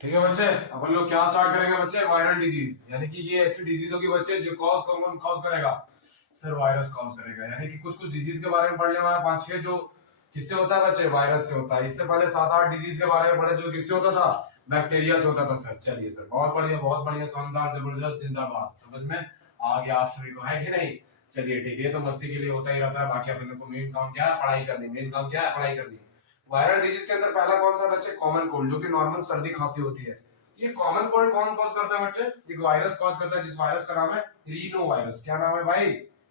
ठीक है बच्चे, अपन लोग क्या स्टार्ट करेंगे बच्चे? वायरल डिजीज, यानी कि ये ऐसी डिजीज होगी बच्चे जो कौन करेगा? सर वायरस कॉज करेगा। यानी कि कुछ कुछ डिजीज के बारे में पढ़ लेना है, 5-6 जो किससे होता है बच्चे? वायरस से होता है। इससे पहले 7-8 डिजीज के बारे में पढ़े जो किससे होता था? बैक्टीरिया से होता था सर। चलिए सर, बहुत बढ़िया, शानदार, जबरदस्त, जिंदाबाद। समझ में आ गया आप सभी को, है कि नहीं? चलिए ठीक है, ये तो मस्ती के लिए होता ही रहता है। बाकी अपन लोग को मेन काम क्या है? पढ़ाई करनी। मेन काम क्या है? पढ़ाई करनी। वायरल डिजीज के अंदर पहला कौन सा बच्चे? कॉमन कोल्ड, जो कि नॉर्मल सर्दी खांसी होती है। ये कॉमन कोल्ड कौन कॉज करता है बच्चे? एक वायरस कॉज करता है, जिस वायरस का नाम है रीनो वायरस। क्या नाम है भाई?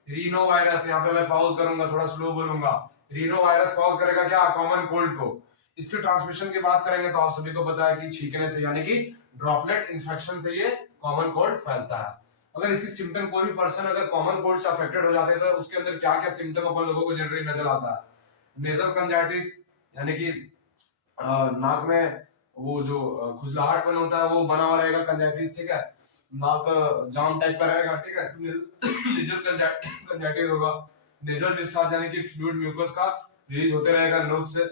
Reno virus. यहाँ पे मैं पॉज करूंगा, थोड़ा स्लो बोलूंगा। रीनो वायरस कॉज करेगा क्या? कॉमन कोल्ड को। इसकी ट्रांसमिशन की बात करेंगे तो आप सभी को पता है कि छींकने से, यानी कि ड्रॉपलेट इन्फेक्शन से ये कॉमन कोल्ड फैलता है। अगर इसकी सिम्टम, कोई भी पर्सन अगर कॉमन कोल्ड से अफेक्टेड हो जाते हैं तो उसके अंदर क्या क्या सिम्टम अपन लोगों को जनरली नजर आता है? नेजल कंजाइटिस, यानी कि नाक में वो जो खुजलाहटपन होता है वो बना हुआ रहेगा, कंजाइटिस। ठीक है, नाक जाम टाइप का रहेगा। ठीक है, नेजल कंजाइटिस होगा। नेजल डिस्चार्ज, यानी कि फ्लूइड म्यूकस का रिलीज होते रहेगा नोज से।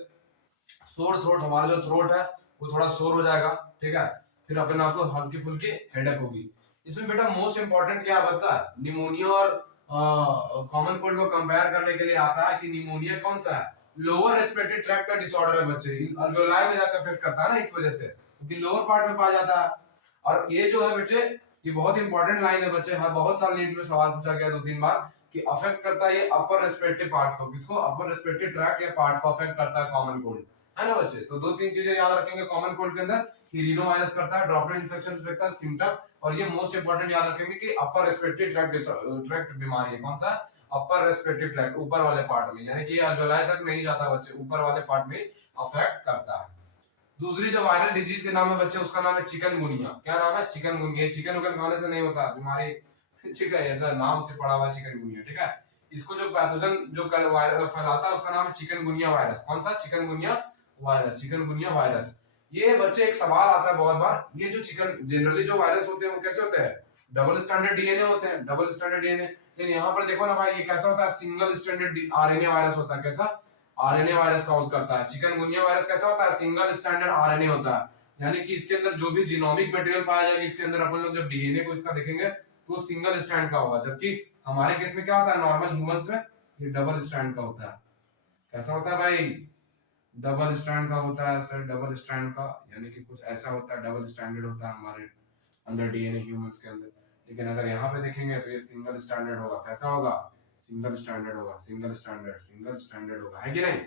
सोर थ्रोट, हमारा जो थ्रोट है वो थोड़ा सोर हो जाएगा। ठीक है, फिर अपने आप को हल्की फुल्की हेडेक होगी। इसमें बेटा मोस्ट इंपॉर्टेंट क्या बता है? निमोनिया और कॉमन कोल्ड को कंपेयर करने के लिए आता है कि निमोनिया कौन सा है? लोअर रेस्पिरेटरी ट्रैक्ट का डिसऑर्डर है बच्चे। अल्वेओलाई में जाकर अफेक्ट करता है ना, इस वजह से, क्योंकि लोअर पार्ट में पाया जाता है। और ये जो है बच्चे, ये बहुत इंपॉर्टेंट लाइन है बच्चे। हर बहुत साल नीट में सवाल पूछा गया 2-3 बार कि अफेक्ट करता है ये अपर रेस्पिरेटरी पार्ट को। किसको? अपर रेस्पिरेटरी ट्रैक्ट या पार्ट को अफेक्ट करता है कॉमन कोल्ड, है ना बच्चे? तो 2-3 चीजें याद रखेंगे कॉमन कोल्ड के अंदर कि रीनो वायरस करता है, ड्रॉपलेट इन्फेक्शन से करता है, सिम्टम। और ये मोस्ट इंपॉर्टेंट याद रखेंगे कि अपर रेस्पिरेटरी ट्रैक्ट बीमारी है। कौन सा? अपर रेस्पिरेटरी ट्रैक्ट, ऊपर वाले पार्ट में, यानी कि अल्वेओलाई तक नहीं जाता बच्चे, ऊपर वाले पार्ट में अफेक्ट करता है। दूसरी जो वायरल डिजीज के नाम है बच्चे, उसका नाम है चिकनगुनिया। क्या नाम है? चिकनगुनिया। चिकन उकन खाने से नहीं होता बीमारी, ठीक है, ऐसा नाम से पड़ा हुआ चिकनगुनिया। ठीक है, इसको जो पैथोजन जो कल वायरस फैलाता है उसका नाम है चिकनगुनिया वायरस। कौन सा? Chikungunya virus. Chikungunya virus. ये बच्चे एक सवाल आता है बहुत बार, ये जो चिकन जनरली जो वायरस होते हैं वो कैसे होते हैं? डबल स्टैंडर्ड डीएनए होते हैं, डबल स्टैंडर्ड डीएनए। लेकिन यहाँ पर देखो ना भाई, ये कैसा होता है? सिंगल स्टैंडर्ड आरएनए वायरस होता है। कैसा? आरएनए वायरस कॉज करता है। चिकनगुनिया वायरस कैसा होता है? सिंगल स्टैंडर्ड आरएनए होता है, यानी कि इसके अंदर जो भी जीनोमिक मटेरियल पाया जाएगा इसके अंदर, अपन लोग जब डीएनए को इसका देखेंगे तो सिंगल स्ट्रैंड का होगा। जबकि हमारे केस में क्या होता है? नॉर्मल ह्यूमंस में ये डबल स्ट्रैंड का होता है। कैसा होता है भाई? डबल स्ट्रैंड का होता है सर, डबल स्ट्रैंड का, यानी कि कुछ ऐसा होता है, डबल स्टैंडर्ड होता है हमारे अंदर डीएनए ह्यूमंस के अंदर। लेकिन अगर यहाँ पे देखेंगे तो ये सिंगल स्टैंडर्ड होगा। कैसा होगा? सिंगल स्टैंडर्ड होगा, सिंगल स्टैंडर्ड होगा, है कि नहीं?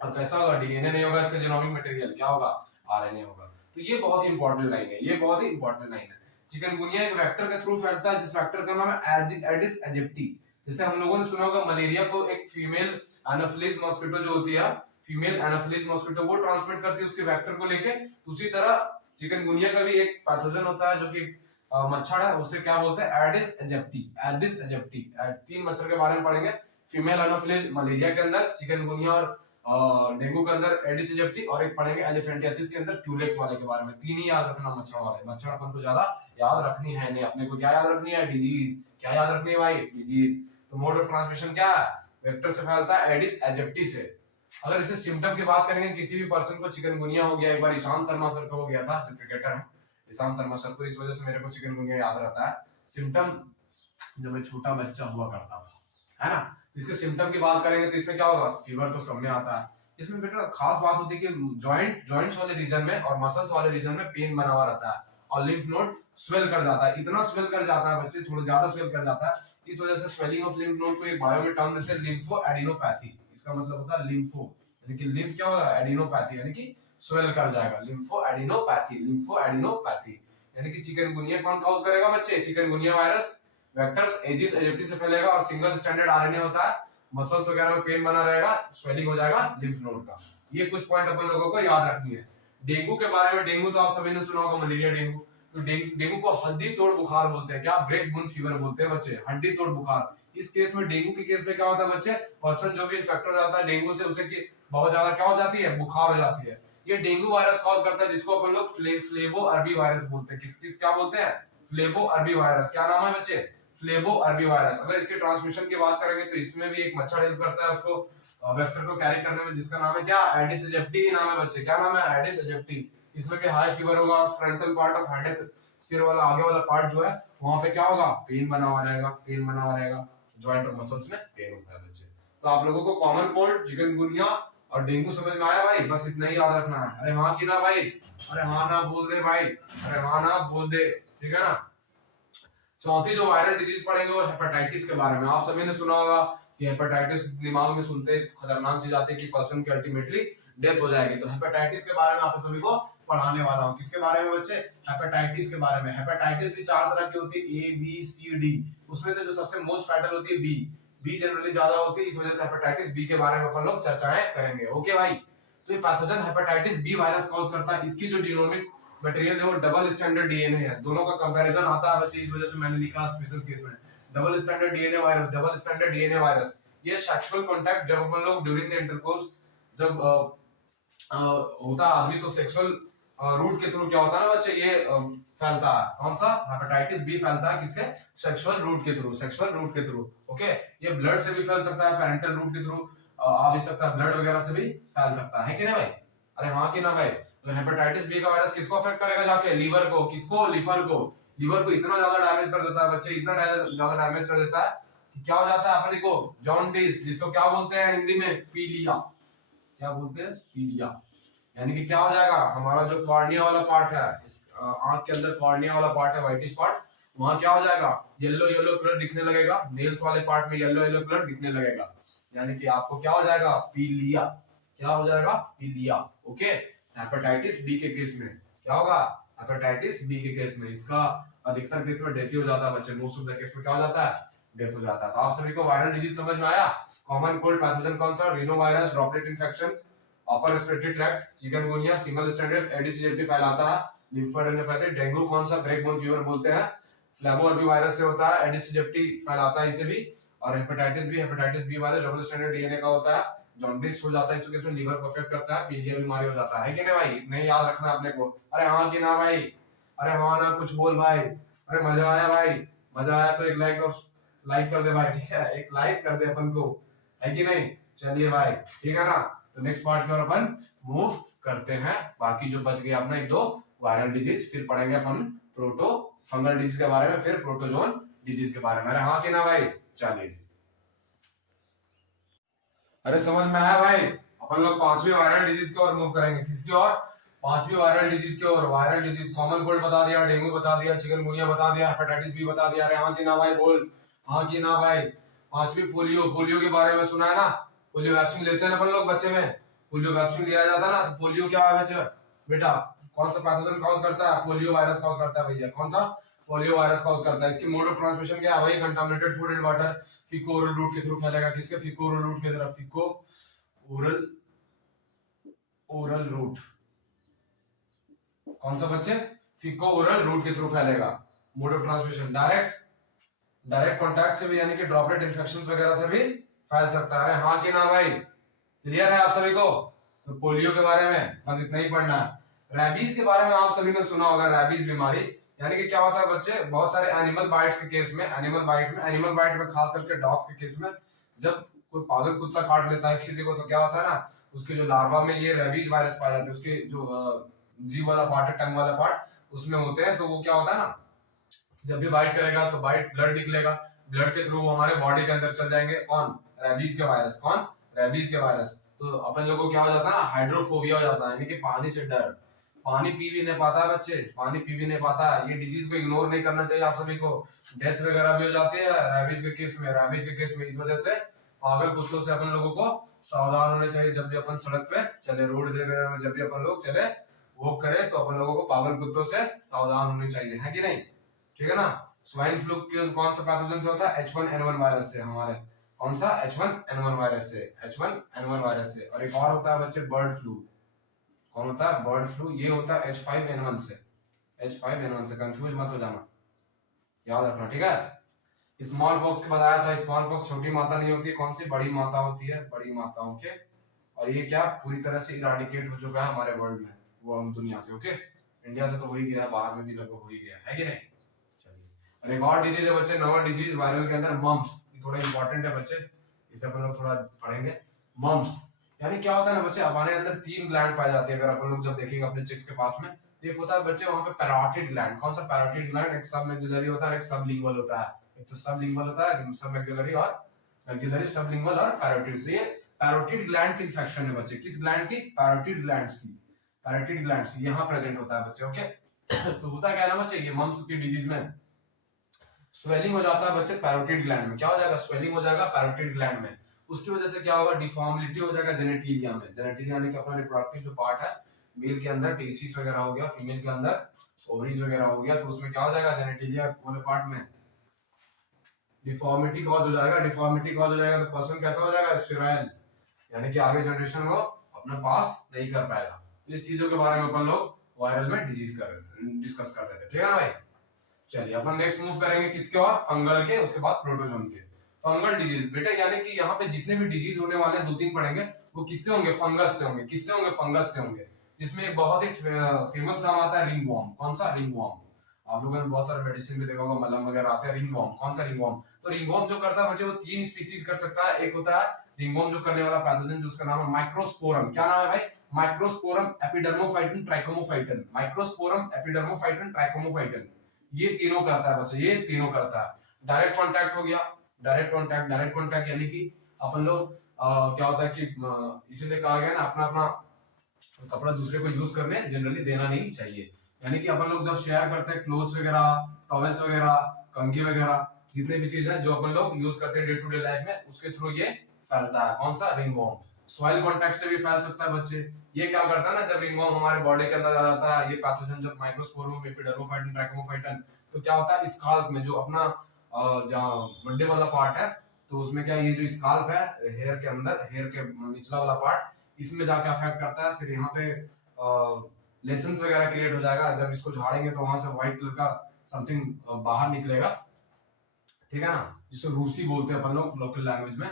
और कैसा होगा? डीएनए नहीं होगा इसका, जेनोमिक मटेरियल क्या होगा? आरएनए होगा। तो ये बहुत ही इंपॉर्टेंट लाइन है, ये बहुत ही इंपॉर्टेंट लाइन है। चिकनगुनिया एक वेक्टर के थ्रू फैलता है, जिस वेक्टर का नाम है एडिस एजिप्टी। जैसे हम लोगों ने सुना होगा मलेरिया को एक फीमेल एनोफिलिस मॉस्किटो जो होती है, फीमेल एनोफिलिस मॉस्किटो, वो ट्रांसमिट करती है उसके वेक्टर को लेके। उसी तरह चिकनगुनिया का भी एक पैथोजन होता है जो कि मच्छर है, उसे क्या बोलते हैं? Aedes aegypti. एडिस एजिप्टी, 3 मच्छर के बारे में पढ़ेंगे। फीमेल एनोफिलिस मलेरिया के अंदर, चिकनगुनिया और डेंगू के अंदर एडिस एजिप्टी, और एक पढ़ेंगे एलिफेंटियासिस के अंदर क्यूलेक्स वाले के बारे में। 3 ही याद रखना मच्छर वाले। मच्छर अपन को ज्यादा याद रखनी है नहीं, अपने को क्या याद रखनी है? डिजीज। क्या याद रखनी है भाई? डिजीज। तो मोड ऑफ ट्रांसमिशन क्या है? वेक्टर से फैलता है, एडिस एजिप्टी से। अगर इसके सिम्टम की बात करेंगे, किसी भी पर्सन को चिकनगुनिया हो गया, एक बार ईशांत शर्मा सर को हो गया था, जो क्रिकेटर है ईशांत शर्मा सर को, इस वजह से मेरे को चिकनगुनिया याद रहता है। सिम्टम जब मैं छोटा बच्चा हुआ करता था, है ना? इसके सिम्टम की बात करेंगे तो इसमें क्या होगा? फीवर तो सब में आता है। इसमें बेटा खास बात होती है कि जॉइंट्स वाले रीजन में और मसल्स वाले रीजन में पेन बना हुआ रहता है, और लिम्फ नोड स्वेल कर जाता है। इतना स्वेल कर जाता है बच्चे, थोड़ा ज्यादा स्वेल कर जाता है। इस वजह से स्वेलिंग ऑफ लिम्फ नोड को एक बायो में टर्म देते हैं लिम्फो एडिनोपैथी। इसका मतलब होता है लिम्फो, यानी कि लिम्फ क्या होगा? एडिनोपैथी, यानी कि स्वेल कर जाएगा। Lymphadenopathy, lymphadenopathy. यानी कि चिकनगुनिया कौन कॉज करेगा बच्चे? Chikungunya virus vectors Aedes aegypti से फैलेगा, और सिंगल स्टैंडर्ड आरएनए होता है। मसल्स वगैरह में पेन बना रहेगा, स्वेलिंग हो जाएगा लिम्फ नोड का। ये कुछ पॉइंट अपन लोगों को याद रखनी है। डेंगू के बारे में, डेंगू तो आप सभी ने सुना होगा, मलेरिया डेंगू। तो डेंगू को हड्डी तोड़ बुखार बोलते हैं। क्या? ब्रेक बोन फीवर बोलते हैं बच्चे, हड्डी तोड़ बुखार। इस केस में, डेंगू के केस में क्या होता है बच्चे? पर्सन जो भी इन्फेक्ट हो जाता है डेंगू से, उसे की बहुत ज्यादा क्या हो जाती है? बुखार हो जाती है। ये डेंगू वायरस कॉज करता है, जिसको अपन लोग फ्लेवो अरबी वायरस बोलते हैं। किस क्या बोलते हैं? फ्लेवो अरबी वायरस। क्या नाम है बच्चे? फ्लेवो अरबी वायरस। अगर इसके ट्रांसमिशन की बात करेंगे तो इसमें भी एक मच्छर हेल्प करता है उसको वेक्टर को कैरी करने में, जिसका नाम है क्या? एडिस एजिप्टी नाम है बच्चे। क्या नाम है? Aedes aegypti. इसमें भी हाई फीवर होगा, फ्रंटल पार्ट ऑफ हेड, सिर वाला आगे वाला पार्ट जो है वहां पे क्या होगा, पेन बना हुआ रहेगा, पेन बना हुआ रहेगा, जॉइंट और मसल्स में पेन होता है बच्चे। तो आप लोगों को कॉमन कोल्ड, चिकनगुनिया और डेंगू समझ में आया भाई, बस इतना ही याद रखना है। अरे हाँ की ना भाई, अरे हाँ ना बोल दे भाई, अरे हाँ ना बोल दे, ठीक है ना। चौथी जो वायरल डिजीज पढ़ेंगे वो हेपेटाइटिस के बारे में। आप सभी ने सुना होगा कि हेपेटाइटिस दिमाग में सुनते खतरनाक चीज आती है कि पर्सन की अल्टीमेटली डेथ हो जाएगी। तो हेपेटाइटिस के बारे में आप सभी को पढ़ाने वाला हूँ। किसके बारे में बच्चे, हेपेटाइटिस के बारे में। हेपेटाइटिस भी 4 तरह की होती है, ए बी सी डी, उसमें से जो सबसे मोस्ट फैटल होती है बी, बी जनरली ज्यादा होती है, इस वजह से हेपेटाइटिस बी के बारे में अपन लोग चर्चाएं करेंगे। ओके भाई, तो ये pathogen hepatitis B virus cause करता है। इसकी जो जीनोमिक मटेरियल है वो डबल स्टैंडर्ड डीएनए है, दोनों का कंपैरिजन आता है बच्चे, इस वजह से मैंने लिखा स्पेशल केस में double standard DNA virus, double standard DNA virus. ये सेक्सुअल कांटेक्ट जब अपन लोग ड्यूरिंग द इंटरकोर्स जब होता है आदमी, तो सेक्सुअल रूट के थ्रू क्या होता है ना बच्चे, ये फैलता है। कौन सा, हेपेटाइटिस बी फैलता है किससे, सेक्सुअल रूट के थ्रू, सेक्सुअल रूट के थ्रू। ओके, ये ब्लड से भी फैल सकता है, पेरेंटल रूट के थ्रू आ भी सकता है, ब्लड वगैरह से भी फैल सकता है कि नहीं भाई। अरे हाँ कि ना भाई। तो हेपेटाइटिस बी का वायरस किसको अफेक्ट करेगा, जाके लीवर को। किसको, लीवर को। लीवर को इतना ज्यादा डैमेज कर देता है बच्चे, इतना ज्यादा डैमेज कर देता है कि क्या हो जाता है अपने को, जॉन्डिस, जिसको क्या बोलते हैं हिंदी में, पीलिया। क्या बोलते हैं, पीलिया। यानी कि क्या हो जाएगा, हमारा जो कॉर्निया वाला पार्ट है, आंख के अंदर कॉर्निया वाला पार्ट है, व्हाइटिश पार्ट, वहां क्या हो जाएगा, येलो येलो कलर दिखने लगेगा, नेल्स वाले पार्ट में येलो येलो कलर दिखने लगेगा। यानी कि आपको क्या हो जाएगा, पीलिया। क्या हो जाएगा, पीलिया। ओके, हेपेटाइटिस बी के केस में क्या होगा, हेपेटाइटिस बी के केस में इसका अधिकतर केस में डेथ ही हो जाता है बच्चे, मोस्ट ऑफ द केस में क्या हो जाता है, डेथ हो जाता है। तो आप सभी को वायरल डिजीज समझ में आया। कॉमन कोल्ड पैथोजन कौन सा, Reno virus, droplet infection, upper respiratory tract, chikungunya, single standards, Aedes aegypti फैलाता है, लिम्फोडेनेफ्राइटिस, डेंगू कौन सा, ब्रेक बोन फीवर बोलते हैं, फ्लैबो अरबी वायरस से होता है, एडिस एजिप्टी फैलाता है इसे भी, और hepatitis B virus double standard DNA का होता है, जॉन्डिस हो जाता है इस केस में, लीवर को अफेक्ट करता है, पीलिया बीमारी हो जाता है कि नहीं भाई। नहीं याद रखना अपने को। अरे हाँ कि ना भाई, अरे हाँ ना कुछ बोल भाई। अरे मजा आया भाई, मजा आया तो एक लाइक कर दे भाई, ठीक है, एक लाइक कर दे अपन को, है कि नहीं। चलिए भाई, ठीक है ना। तो नेक्स्ट पार्ट में अपन मूव करते हैं, बाकी जो बच गया अपना एक दो वायरल डिजीज, फिर पढ़ेंगे अपन प्रोटो फंगल डिजीज के बारे में, फिर प्रोटोजोन डिजीज के बारे में। अरे हाँ कि ना भाई, चलिए। अरे समझ में आया भाई। अपन लोग 5वीं वायरल डिजीज की ओर मूव करेंगे। किसकी ओर, 5वीं वायरल डिजीज की ओर। वायरल डिजीज, कॉमन कोल्ड बता दिया, डेंगू बता दिया, चिकनगुनिया बता दिया, हेपेटाइटिस बी बता दिया। अरे हाँ कि ना भाई, बोल हाँ कि ना भाई। 5वीं पोलियो, पोलियो के बारे में सुना है ना, पोलियो वैक्सीन लेते हैं अपन लोग बच्चे में, पोलियो वैक्सीन दिया जाता है ना। तो पोलियो क्या है बच्चे, बेटा कौन सा पैथोजन कॉज करता है, पोलियो वायरस कॉज करता है भैया। कौन सा, पोलियो वायरस कॉज करता है। इसकी मोड ऑफ ट्रांसमिशन क्या है भाई, contaminated food and water, faeco oral route के थ्रू फैलेगा। किसके, फीको ओरल रूट के तरफ, फीको ओरल, ओरल रूट। कौन सा बच्चे, फीको ओरल रूट के थ्रू फैलेगा। Mode of transmission direct, direct contact से भी, यानी कि ड्रॉपलेट इन्फेक्शंस वगैरह से भी फैल सकता है। हाँ कि ना भाई, क्लियर है आप सभी को। तो पोलियो के बारे में बस इतना ही पढ़ना है। रैबीज के बारे में आप सभी ने सुना होगा, रैबीज बीमारी, यानी कि क्या होता है बच्चे, बहुत सारे एनिमल बाइट्स के केस में, एनिमल बाइट में खास करके डॉग्स के केस में, जब कोई पागल कुत्ता काट लेता है किसी को, तो क्या होता है ना, उसके जो लार्वा में ये रेबीज वायरस पाए जाते हैं, उसके जो जीभ वाला पार्ट है, टंग वाला पार्ट, उसमें होते हैं। तो वो क्या होता है ना, जब भी बाइट करेगा तो बाइट ब्लड निकलेगा, ब्लड के थ्रू वो हमारे बॉडी के अंदर चल जाएंगे। कौन, रेबीज के वायरस। कौन, रेबीज के वायरस। तो अपन लोगों को क्या हो जाता है ना, हाइड्रोफोबिया हो जाता है, यानी कि पानी से डर, पानी पी भी नहीं पाता है बच्चे, पानी पी भी नहीं पाता है। ये डिजीज को इग्नोर नहीं करना चाहिए आप सभी को। डेथ वगैरह भी हो जाती है रैबीज के केस में, रैबीज के केस में। इस वजह से पागल कुत्तों से अपन लोगों को सावधान होने चाहिए। जब भी अपन सड़क पे चले, रोड वगैरह में जब भी अपन लोग चले, वॉक करें, तो अपन लोगों को पागल कुत्तों से सावधान होनी चाहिए, है कि नहीं, ठीक है ना। स्वाइन फ्लू कौन सा पैथोजन से होता है, H1N1 वायरस से हमारे। कौन सा, H1N1 वायरस से, H1N1 वायरस से। और एक और होता है बच्चे बर्ड फ्लू। कौन होता है, बर्ड फ्लू, ये होता है H5N1 से, H5N1 से। कंफ्यूज मत हो जाना, याद रखना, ठीक है। स्मॉल पॉक्स के बताया था, स्मॉल पॉक्स छोटी माता नहीं होती, कौन सी, बड़ी माता होती है, बड़ी माता। ओके, और ये क्या पूरी तरह से इराडिकेट हो चुका है हमारे वर्ल्ड में, वो हम दुनिया से। ओके, इंडिया से तो हो ही गया है, बाहर में भी लगभग हो ही गया है कि नहीं। चलिए, और एक और डिजीज है बच्चे, नवा डिजीज वायरल के अंदर, मम्स। ये थोड़ा इंपॉर्टेंट है बच्चे, इसे अपन लोग थोड़ा पढ़ेंगे। मम्स, यानी क्या होता है ना बच्चे, हमारे अंदर 3 ग्लैंड पाए जाते हैं। अगर अपन लोग जब देखेंगे अपने चिक्स के पास में, तो एक होता है बच्चे वहां पे पैरोटिड ग्लैंड। कौन सा पैरोटिड ग्लैंड? एक सब मैक्सिलरी होता है, एक सबलिंगुअल होता है। एक तो सबलिंगुअल होता है, सब मैक्सिलरी और मैक्सिलरी, सबलिंगुअल और पैरोटिड। तो ये पैरोटिड ग्लैंड की इन्फेक्शन है बच्चे। किस ग्लैंड की? पैरोटिड ग्लैंड्स की। पैरोटिड ग्लैंड्स यहाँ प्रेजेंट होता है बच्चे। ओके तो होता क्या है ना बच्चे, ये मम्स की डिजीज में स्वेलिंग हो जाता है बच्चे पैरोटिड ग्लैंड में। क्या हो जाएगा? स्वेलिंग हो जाएगा पैरोटिड ग्लैंड में। उसकी वजह से क्या होगा? डिफॉर्मिलिटी हो जाएगा जेनेटिलिया में। जेनेटिलिया यानी कि अपना रिप्रोडक्टिव जो पार्ट है, मेल के अंदर टेसिस वगैरह हो गया, फीमेल के अंदर ओवरीज वगैरह हो गया, तो उसमें क्या हो जाएगा? जेनेटिलिया वाले पार्ट में डिफॉर्मिटी कॉज हो जाएगा। डिफॉर्मिटी कॉज हो जाएगा तो पर्सन कैसा हो जाएगा? स्टेराइल, यानी कि आगे जनरेशन को अपने पास नहीं कर पाएगा। इस चीजों के बारे में अपन लोग वायरल में डिजीज कर रहे थे, डिस्कस कर रहे थे। ठीक है ना भाई? चलिए अपन नेक्स्ट मूव करेंगे किसके और? फंगल के, उसके बाद प्रोटोजोन के। फंगल डिजीज बेटा, यानी कि यहाँ पे जितने भी डिजीज होने वाले हैं, 2-3 पढ़ेंगे, वो किससे होंगे? फंगस से होंगे। किससे होंगे? फंगस से होंगे। जिसमें एक बहुत ही फेमस नाम आता है रिंगवॉर्म। कौन सा? रिंगवॉर्म। आप लोगों ने बहुत सारे मेडिसिन में देखा होगा, मलहम वगैरह आते हैं। रिंगवॉर्म, कौन सा रिंगवॉर्म? तो रिंगवॉर्म जो करता है बच्चे, वो 3 स्पीसीज कर सकता है। एक होता है रिंगवॉर्म जो करने वाला पैथोजन, जिसका नाम है माइक्रोस्पोरम। क्या नाम है भाई? Microsporum epidermophyton trichophyton. Microsporum epidermophyton trichophyton, ये तीनों करता है बच्चे, ये तीनों करता है। डायरेक्ट कांटेक्ट हो गया। डायरेक्ट कांटेक्ट यानी कि अपन लोग क्या होता है कि इसीलिए कहा गया ना, अपना अपना कपड़ा दूसरे को यूज करने जनरली देना नहीं चाहिए। यानी कि अपन लोग जब शेयर करते हैं क्लोथ्स वगैरह, टॉवेल्स वगैरह, कंघी वगैरह, जितने भी चीज है जो अपन लोग यूज करते हैं डे टू डे लाइफ में, उसके थ्रू ये फैलता है। कौन सा? रिंगवॉर्म। सॉइल कांटेक्ट से भी फैल सकता है बच्चे। ये क्या करता है ना, जब रिंगवॉर्म हमारे बॉडी के अंदर आ जाता है, ये पैथोजन जब माइक्रोस्पोरम एपिडर्मोफाइटन ट्राइकोमोफाइटन, तो क्या होता है? स्काल्प में जो अपना जहाँ वनडे वाला पार्ट है, तो उसमें क्या, ये जो स्काल्प है हेयर के अंदर, हेयर के निचला वाला पार्ट, इसमें जाके अफेक्ट करता है। फिर यहाँ पे लेसेंस वगैरह क्रिएट हो जाएगा। जब इसको झाड़ेंगे तो वहां से व्हाइट कलर का समथिंग बाहर निकलेगा। ठीक है ना? जिसको रूसी बोलते हैं अपन लोग लोकल लैंग्वेज में।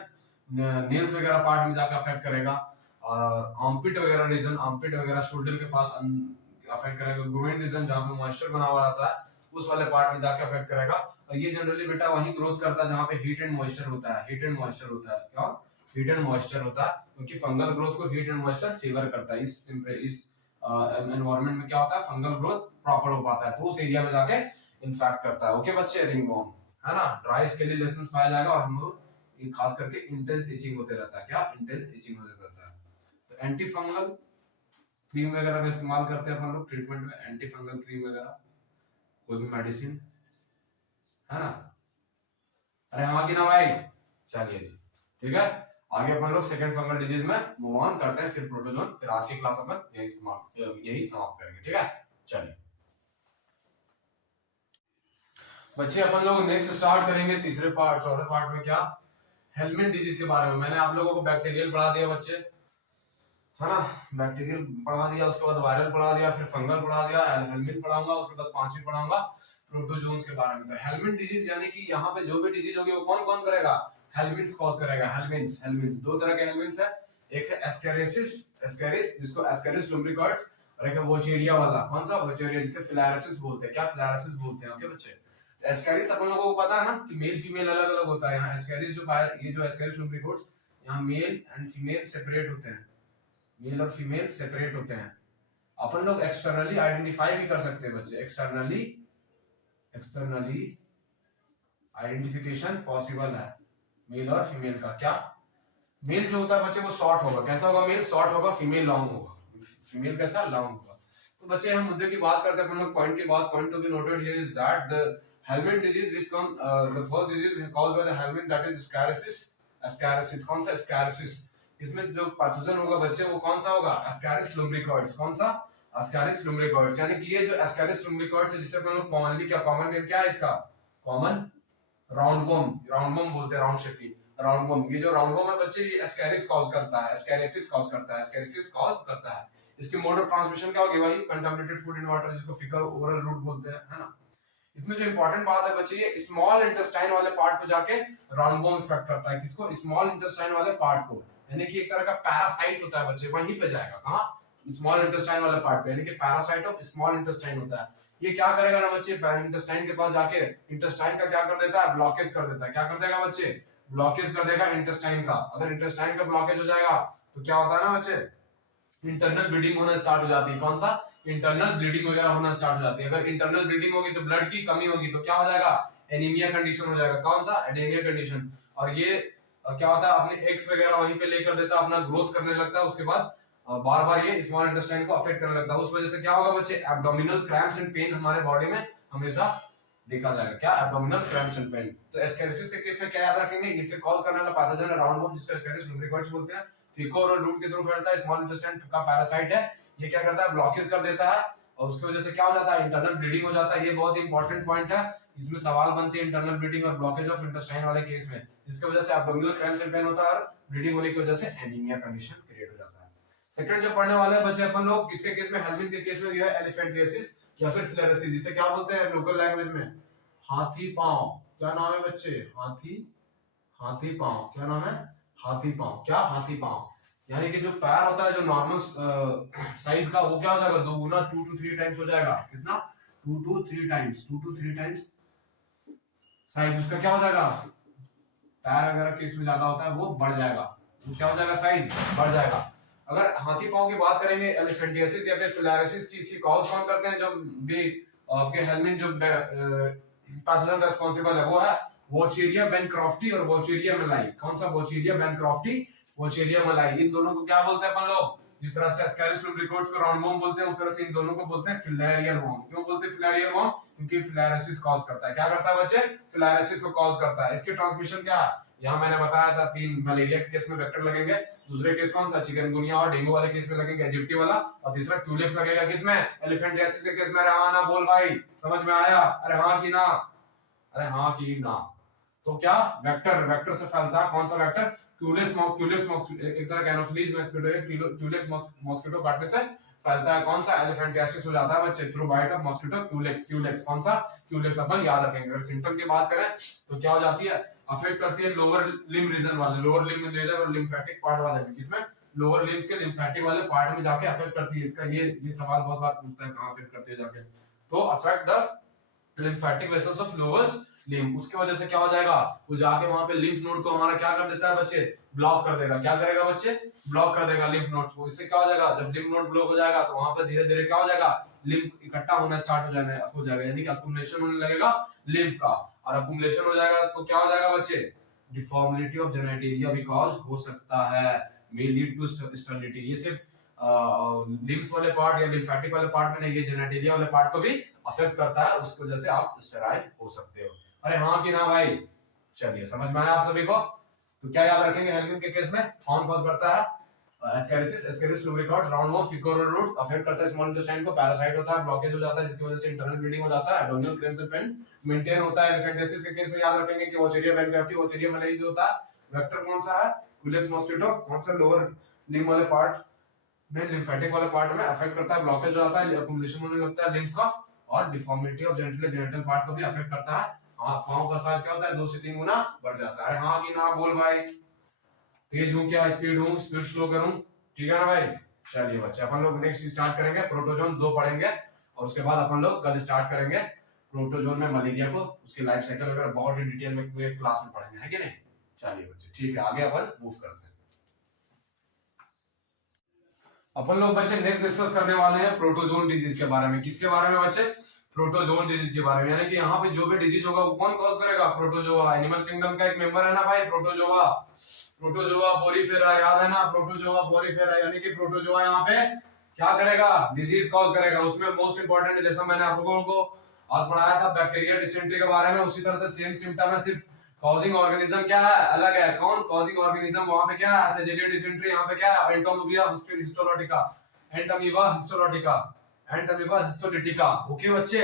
नेल्स वगैरह पार्ट में जाकर अफेक्ट करेगा। और आर्मपिट वगैरह रीजन, आर्मपिट वगैरह शोल्डर के पास अफेक्ट करेगा। ग्रोइन रीजन जहाँ पे मॉइस्चर बना हुआ रहता है, उस वाले पार्ट में जाके अफेक्ट करेगा। और ये जनरली बेटा वहीं ग्रोथ करता है जहाँ पे हीट एंड मॉइस्चर होता है। हीट एंड मॉइस्चर होता है। क्या? हीट एंड मॉइस्चर होता है, क्योंकि फंगल ग्रोथ को हीट एंड मॉइस्चर फेवर करता है। इस एनवायरनमेंट में क्या होता है? फंगल ग्रोथ प्रॉपर हो पाता है, तो उस एरिया में जाके इन्फेक्ट करता है। ओके बच्चे, रिंगवॉर्म है ना? ड्राई स्केलियोलेशंस पाया जाएगा, और हम लोग ये खास करके इंटेंस इचिंग होते रहता है। क्या? इंटेंस इचिंग होते रहता है। तो एंटी फंगल क्रीम वगैरह का इस्तेमाल करते हैं अपन लोग ट्रीटमेंट में। एंटी फंगल क्रीम वगैरह, कोई भी मेडिसिन, है ना? अरे हाँ कि ना भाई? चलिए जी, ठीक है। आगे अपन लोग सेकंड फंगल डिजीज में मूव ऑन करते हैं, फिर प्रोटोजोन, फिर आज की क्लास अपन यही समाप्त करेंगे। ठीक है, चलिए बच्चे, अपन लोग नेक्स्ट स्टार्ट करेंगे तीसरे पार्ट, चौथे पार्ट में। क्या? हेलमेट डिजीज के बारे में। मैंने आप लोगों को बैक्टीरियल पढ़ा दिया बच्चे, है ना? बैक्टीरियल पढ़ा दिया, उसके बाद वायरल पढ़ा दिया, फिर फंगल पढ़ा दिया, हेलमेट पढ़ाऊंगा, उसके बाद 5वीं पढ़ाऊंगा प्रोटोजोन्स के बारे में। तो हेलमेट डिजीज यानी कि यहाँ पे जो भी डिजीज होगी वो कौन कौन करेगा? हेलमिन्ट्स कॉज करेगा। हेलमिन्ट्स, हेलमिन्ट्स दो तरह के हेलमिन्ट्स है। एक है एस्केरिसिस, एस्केरिस जिसको एस्केरिस लुम्ब्रिकॉइड्स, और एक है वोचेरिया वाला। कौन सा? वोचेरिया, जिसे फिलारिसिस बोलते हैं। क्या? फिलारिसिस बोलते हैं। ओके बच्चे, एस्केरिस अपन लोगों को पता है ना कि मेल फीमेल अलग अलग होता है। यहाँ एस्केरिस जो पाया, ये जो एस्केरिस लुम्ब्रिकॉइड्स, यहाँ मेल एंड फीमेल सेपरेट होते हैं। मेल और फीमेल सेपरेट होते हैं। अपन लोग एक्सटर्नली आइडेंटिफाई भी कर सकते हैं बच्चे। एक्सटर्नली, एक्सटर्नली आइडेंटिफिकेशन पॉसिबल है मेल और फीमेल का। क्या? मेल जो होता है बच्चे वो शॉर्ट होगा। कैसा होगा? मेल शॉर्ट होगा, फीमेल लॉन्ग होगा। फीमेल कैसा? लॉन्ग होगा। तो बच्चे हम मुद्दे की बात करते हैं अपन लोग। पॉइंट की बात, point to be noted here is that the helminth disease which come the first disease caused by the helminth, that is ascariasis. ascariasis कौन सा? ascariasis। इसमें जो पैथोजन होगा बच्चे वो कौन सा होगा? ascaris lumbricoides। कौन सा? ascaris lumbricoides। यानी कि ये जो ascaris lumbricoides है, जिसे अपन लोग कॉमनली, क्या कॉमन नेम क्या है इसका? कॉमन राउंडवॉर्म, राउंडवॉर्म बोलते हैं, राउंड शेप की राउंडवॉर्म। ये जो राउंडवॉर्म है बच्चे, ये एस्कैरिस कॉज करता है, एस्कैरिसिस कॉज करता है, एस्कैरिसिस कॉज करता है। इसके मोड ऑफ ट्रांसमिशन क्या होगी? वही कंटामिनेटेड फूड इन वाटर, जिसको फीकल ओरल रूट बोलते हैं, है ना? इसमें जो इंपॉर्टेंट बात है बच्चे, ये स्मॉल इंटेस्टाइन वाले पार्ट को जाके राउंडवॉर्म इफेक्ट करता है। किसको? स्मॉल इंटेस्टाइन वाले पार्ट को। यानी कि एक तरह का पैरासाइट होता है बच्चे, वहीं पे जाएगा। कहां? स्मॉल इंटेस्टाइन वाले पार्ट पे, यानी कि पैरासाइट ऑफ स्मॉल इंटेस्टाइन होता है। ये क्या करेगा ना बच्चे? इंटेस्टाइन के पास जाके इंटेस्टाइन का क्या कर देता है? ब्लॉकेज कर देता है। क्या कर देगा बच्चे? ब्लॉकेज कर देगा इंटेस्टाइन का। अगर इंटेस्टाइन का ब्लॉकेज हो जाएगा तो क्या होता है ना बच्चे, इंटरनल ब्लीडिंग होना स्टार्ट हो जाती है। कौन सा? इंटरनल ब्लीडिंग वगैरह होना स्टार्ट हो जाती है। अगर इंटरनल ब्लीडिंग होगी तो ब्लड की कमी होगी तो क्या हो जाएगा? एनीमिया कंडीशन हो जाएगा। कौन सा? Anaemia condition. और ये क्या होता है, अपने एग्स वगैरह वहीं पे लेकर देता है, अपना ग्रोथ करने लगता है, उसके बाद बार बार ये स्मॉल इंटेस्टाइन को अफेक्ट करने लगता है। उस वजह से क्या होगा बच्चे? एब्डोमिनल क्रैम्प्स एंड पेन हमारे बॉडी में हमेशा देखा जाएगा। क्या? Abdominal cramps and pain. तो एस्केरिसिस के केस में क्या याद रखेंगे? इसे कॉज करने वाला पैथोजन है राउंड वॉर्म, जिसको एस्केरिस लुम्ब्रिकोइड्स बोलते हैं। फीको और रूट के थ्रू फैलता है, स्मॉल इंटेस्टाइन का पैरासाइट है। ये क्या करता है? ब्लॉकेज कर देता है और उसकी वजह से क्या हो जाता है? इंटरनल ब्लीडिंग हो जाता है। ये बहुत ही इंपॉर्टेंट पॉइंट है, इसमें सवाल बनते हैं इंटरनल ब्लीडिंग और ब्लॉकेज ऑफ इंटेस्टाइन वाले केस में, जिसकी वजह से एब्डोमिनल क्रैम्प्स एंड पेन होता है और ब्लीडिंग होने की वजह से एनीमिया कंडीशन क्रिएट हो जाता है। सेकंड जो पढ़ने वाले हैं बच्चे अपन लोग, किसके केस में? हेल्विन के केस में, जो है एलिफेंटियासिस या फिर फिलेरियासिस, जिसे क्या बोलते हैं लोकल लैंग्वेज में? हाथी पांव। क्या नाम है बच्चे? हाथी पांव। क्या नाम है? हाथी पांव। क्या? हाथी पांव। यानी कि जो पैर होता है जो नॉर्मल साइज का, वो क्या हो जाएगा? दो गुना, 2 to 3 टाइम्स हो जाएगा। कितना? 2 to 3 times. 2 to 3 times size उसका क्या हो जाएगा? पैर अगर केस में ज्यादा होता है वो बढ़ जाएगा। वो क्या हो जाएगा? साइज बढ़ जाएगा। अगर हाथी पांव की बात करेंगे, एलिफेंटियासिस या फिर फिलारियासिस की, इसकी कॉज कौन करते हैं? जो भी आपके हेलमिन जो पैथोजन रिस्पांसिबल है वो है वोचेरिया बेनक्रॉफ्टी और वोचेरिया मलाई। कौन सा? वोचेरिया बेनक्रॉफ्टी, वोचेरिया मलाई। इन दोनों को क्या बोलते हैं अपन लोग? जिस तरह से एस्केरिस लुब्रिकोइड्स को राउंड वॉर्म बोलते हैं, उस तरह से इन दोनों को बोलते हैं फिलेरियल वॉर्म। क्यों बोलते हैं फिलेरियल वॉर्म? क्योंकि फिलारियासिस कॉज करता है। क्या करता है बच्चे? फिलारियासिस को कॉज करता है। इसकी ट्रांसमिशन क्या है? यहाँ मैंने बताया था, 3 मलेरिया के केस में वेक्टर लगेंगे, दूसरे केस कौन सा? चिकनगुनिया और डेंगू वाले केस में लगेंगे इजिप्टी वाला, और तीसरा क्यूलेक्स लगेगा किसमें? एलिफेंटियासिस के केस में। अरे हाँ ना बोल भाई, समझ में आया? अरे हाँ की ना? अरे हाँ की ना? तो क्या? वेक्टर से फैलता है। कौन सा वेक्टर? क्यूलेक्स एक तरह का एनोफिलीज मॉस्किटो है, क्यूलेक्स मॉस्किटो काटने से फैलता है। कौन सा? एलिफेंटियासिस हो जाता है बच्चे through bite of mosquito Culex. कौन सा? क्यूलेक्स। अपन याद रखेंगे। अगर सिम्टम की बात करें तो क्या हो जाती है? अफेक्ट करती है लोअर लिम्ब रीजन वाले, लोअर लिम्ब रीजन और लिम्फेटिक पार्ट वाले में। किसमें? लोअर लिम्स के लिम्फेटिक वाले पार्ट में जाके अफेक्ट करती है। इसका ये सवाल बहुत बार पूछता है, कहां अफेक्ट करती है जाके? तो affect the lymphatic vessels of lower lymph. उसकी वजह से क्या हो जाएगा? वो जाके वहां पे लिम्फ नोड को हमारा क्या कर देता है बच्चे? ब्लॉक कर देगा। क्या करेगा बच्चे? ब्लॉक कर देगा लिम्फ नोड्स को। इससे क्या हो जाएगा? जब लिम्फ नोड ब्लॉक हो जाएगा तो वहां पे धीरे धीरे क्या हो जाएगा? लिम्फ इकट्ठा होना स्टार्ट हो जाएगा, यानी कि अकुमुलेशन होने लगेगा लिम्फ का। और अकुमुलेशन हो जाएगा तो क्या हो जाएगा बच्चे? डिफॉर्मिलिटी ऑफ जेनेटेरिया भी कॉज हो सकता है, मे लीड टू स्टर्निटी। ये सिर्फ लिम्स वाले पार्ट या लिम्फेटिक वाले पार्ट में नहीं, ये जेनेटेरिया वाले पार्ट को भी अफेक्ट करता है। उसकी वजह से आप स्टेराइल हो सकते हो। अरे हाँ कि ना भाई? चलिए, समझ में आया आप सभी को? तो क्या याद रखेंगे हेलमिन के केस में? कौन कॉज करता है? Ascaris lumbricoides, round worm, faeco oral route affect करता है स्मॉल इंटेस्टाइन को, पैरासाइट होता है, ब्लॉकेज हो जाता है जिसकी वजह से इंटरनल ब्लीडिंग हो जाता है, abdominal cramps and pain maintain होता है। एलिफेंटियासिस के केस में याद रखेंगे कि वोचेरिया बेनक्रॉफ्टी, वोचेरिया मलाई होता है। वेक्टर कौन सा है? Culex mosquito. कौन सा? लोअर लिम्ब वाले पार्ट में, लिम्फेटिक वाले पार्ट में अफेक्ट करता है, ब्लॉकेज हो जाता है, अकुमुलेशन होने लगता है लिम्फ का, और डिफॉर्मिटी ऑफ जेनिटल पार्ट को भी अफेक्ट करता है। पांव का साइज क्या होता है? 2 से 3 गुना बढ़ जाता है। हाँ कि ना बोल भाई? तेज हूं क्या? स्पीड स्लो करूं? ठीक है ना भाई? चलिए बच्चे, अपन लोग नेक्स्ट स्टार्ट करेंगे प्रोटोजोन 2 पढ़ेंगे, और उसके बाद अपन लोग कल स्टार्ट करेंगे प्रोटोजोन में मलेरिया को, उसकी लाइफ साइकिल वगैरह बहुत ही डिटेल में क्लास में पढ़ेंगे, है कि नहीं? चलिए बच्चे, ठीक है, आगे अपन मूव करते हैं। अपन लोग बच्चे नेक्स्ट डिस्कस करने वाले हैं प्रोटोजोन डिजीज के बारे में। किसके बारे में बच्चे? प्रोटोजोन डिजीज के बारे में। यानी कि यहाँ पे जो भी डिजीज होगा वो कौन कॉज करेगा? प्रोटोजोआ। एनिमल किंगडम का एक मेंबर है ना भाई, प्रोटोजोआ। प्रोटोजोआ पोरीफेरा, याद है ना? प्रोटोजोआ पोरीफेरा, यानी कि प्रोटोजोआ यहाँ पे क्या करेगा? डिजीज कॉज करेगा। उसमें मोस्ट इंपोर्टेंट है, जैसा मैंने आप लोगों को आज पढ़ाया था बैक्टीरिया डिसेंट्री के बारे में, उसी तरह से सेम सिम्टम है, सिर्फ कॉजिंग ऑर्गेनिज्म क्या है? अलग है। कौन कॉजिंग ऑर्गेनिज्म? वहां पे क्या है? सेजेलिया डिसेंट्री, यहाँ पे क्या है? एंटोमोबिया हिस्टोलोटिका, एंटोमीबा हिस्टोलोटिका, एंटोमीबा हिस्टोलिटिका। ओके बच्चे,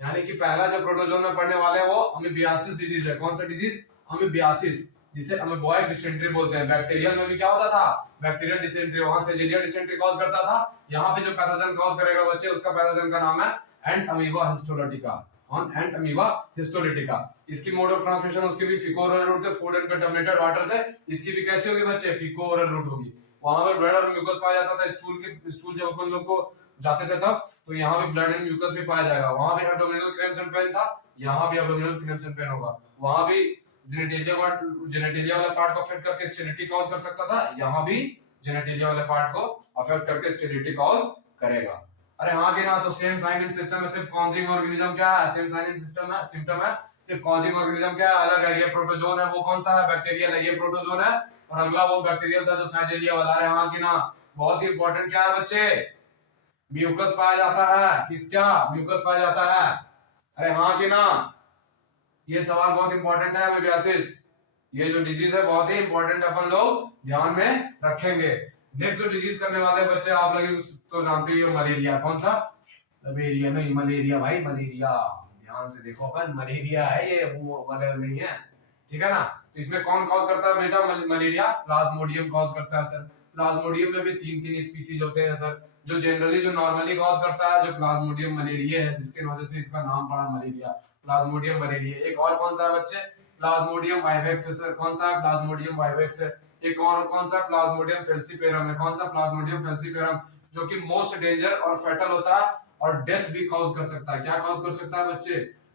यानी कि पहला जो प्रोटोजोन में पढ़ने वाले हैं वो अमीबियासिस डिजीज है। कौन सा डिजीज? अमीबियासिस, जिसे अमीबॉइक डिसेंट्री बोलते हैं। बैक्टीरियल में भी क्या होता था? बैक्टीरियल डिसेंट्री, वहां सेजेलिया डिसेंट्री कॉज करता था। यहाँ पे जो पैथोजन कॉज करेगा बच्चे, उसका पैथोजन का नाम है Entamoeba histolytica, on Entamoeba histolytica. इसकी मोड ऑफ ट्रांसमिशन उसके भी फीको ओरल रूट से, फूड एंड कंटामिनेटेड वाटर से। इसकी भी कैसे होगी बच्चे? फीको ओरल रूट होगी। वहां पर ब्लड और म्यूकस पाया जाता था, स्टूल जब अपन लोग को जाते थे तब, तो यहाँ भी ब्लड एंड म्यूकस भी पाया जाएगा। वहां भी एब्डोमिनल क्रैम्प्स एंड पेन था, यहाँ भी एब्डोमिनल क्रैम्प्स एंड पेन होगा। वहां भी जेनेटेरिया वाला पार्ट को अफेक्ट करके स्टेरिलिटी कॉज कर सकता था, यहाँ भी जेनेटिलिया वाले पार्ट को अफेक्ट करके स्टेरिलिटी कॉज करेगा। अरे हाँ कि ना, तो सेम साइन इन सिस्टम में सिर्फ कॉन्जिंग ऑर्गेनिज्म क्या है, सेम साइन इन सिस्टम है, सिम्टम है, सिर्फ कॉन्जिंग ऑर्गेनिज्म क्या है, अलग है। ये प्रोटोजोन है, वो कौन सा है, बैक्टीरियल है, ये प्रोटोजोन है, और अगला वो बैक्टीरियल था जो साइजेलिया वाला। अरे हाँ कि ना, बहुत ही इंपॉर्टेंट क्या है बच्चे, म्यूकस पाया जाता है, किसका म्यूकस पाया जाता है। अरे हाँ कि ना, ये सवाल बहुत इंपॉर्टेंट है एमीबियासिस, ये जो डिजीज है बहुत ही इंपॉर्टेंट, अपन लोग ध्यान में रखेंगे। नेक्स्ट जो डिजीज करने वाले बच्चे आप लोग तो जानते ही हो, मलेरिया। कौन सा, मलेरिया नहीं, मलेरिया भाई, मलेरिया, ध्यान से देखो अपन, मलेरिया है ये, वो वाले नहीं है, ठीक है ना। तो इसमें कौन कॉज करता है बेटा, मलेरिया, प्लाज्मोडियम कॉज करता है सर। प्लाज्मोडियम में भी तीन स्पीसीज होते हैं सर। जो जनरली जो नॉर्मली कॉज करता है जो प्लाज्मोडियम मलेरिया है, जिसके वजह से इसका नाम पड़ा मलेरिया, प्लाज्मोडियम मलेरिया। एक और कौन सा है बच्चे, प्लाज्मोडियम वाइवेक्स है सर। कौन सा है, प्लाज्मोडियम वाइवेक्स है। एक और कौन सा, प्लाज्मोडियम फेल्सीपेरम है। कौन सा, प्लाज्मोडियम फेल्सीपेरम, जो कि मोस्ट डेंजर और फेटल होता है और डेथ भी कॉज कर सकता है। क्या कॉज कर सकता है बच्चे,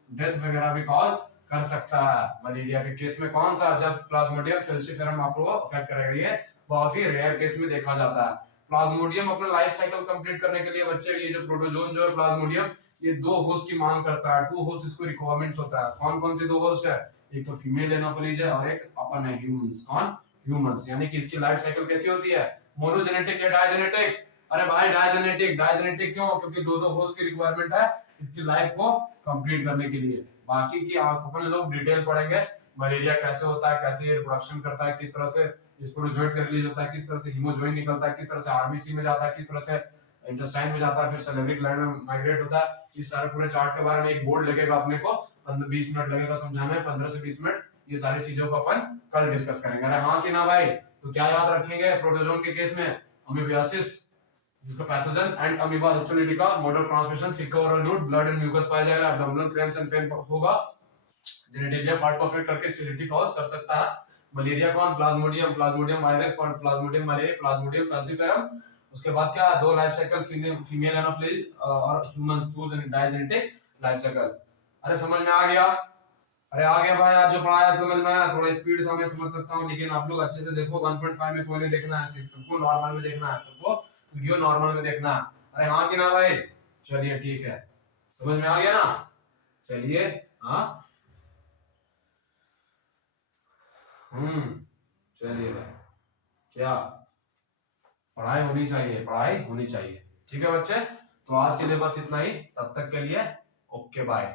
डेथ वगैरह भी कॉज कर सकता है मलेरिया के केस में। कौन सा, जब प्लाज्मोडियम फेल्सीपेरम आपको अफेक्ट करेगा, ये बहुत ही रेयर केस में देखा जाता है। प्लाज्मोडियम अपना लाइफ साइकिल कंप्लीट करने के लिए बच्चे, ये जो प्रोटोजोन जो है प्लाज्मोडियम, ये दो होस्ट की मांग करता है, टू होस्ट इसको रिक्वायरमेंट्स होता है। कौन कौन से दो होस्ट है, एक तो फीमेल एनोफिलीज है और एक अपन है ह्यूमंस। कौन, ह्यूमंस। यानी कि इसकी लाइफ साइकिल कैसी होती है, मोनोजेनेटिक या डायजेनेटिक। अरे भाई डायजेनेटिक, डायजेनेटिक क्यों, क्योंकि दो दो होस्ट की रिक्वायरमेंट है इसकी लाइफ को कंप्लीट करने के लिए। बाकी की आप अपन लोग डिटेल पढ़ेंगे, मलेरिया कैसे होता है, कैसे ये रिप्रोडक्शन करता है, किस तरह से स्पोरोजोइट का रिलीज होता है, किस तरह से हीमोजोइन निकलता है, किस तरह से आरबीसी में जाता है, किस तरह से इंटेस्टाइन में जाता है, फिर सैलिवरी ग्लैंड में माइग्रेट होता है। इस सारे पूरे चार्ट के बारे में एक बोर्ड लगेगा अपने को, 20 मिनट लगेगा समझाने में, 15 से 20 मिनट। ये सारी चीजों को अपन कल डिस्कस करेंगे। अरे हाँ कि ना भाई, तो क्या याद रखेंगे प्रोटोजोन के केस में, अमीबियासिस जिसका pathogen entamoeba histolytica, mode of transmission faecal oral route, blood and mucus पाया जाएगा, एब्डोमिनल क्रैम्प्स एंड पेन होगा, जेनेटिलिया पार्ट को अफेक्ट करके स्टेरिलिटी कॉज कर सकता है। मलेरिया कौन, plasmodium, plasmodium virus, plasmodium malaria, plasmodium falciparum। उसके बाद क्या, दो लाइफ साइकिल, फीमेल एनोफिलीज और humans, two digenetic life cycle. अरे समझ में आ गया, अरे आ गया भाई, आज जो पढ़ाया समझ में आया, थोड़ा स्पीड था मैं समझ सकता हूँ, लेकिन आप लोग अच्छे से देखो। 1.5 में कोई नहीं देखना है, सबको नॉर्मल में देखना है, सबको वीडियो नॉर्मल में देखना है। अरे हाँ कि ना भाई, चलिए ठीक है, समझ में आ गया ना, चलिए हाँ, चलिए भाई, क्या पढ़ाई होनी चाहिए, पढ़ाई होनी चाहिए, ठीक है बच्चे। तो आज के लिए बस इतना ही, तब तक के लिए ओके बाय।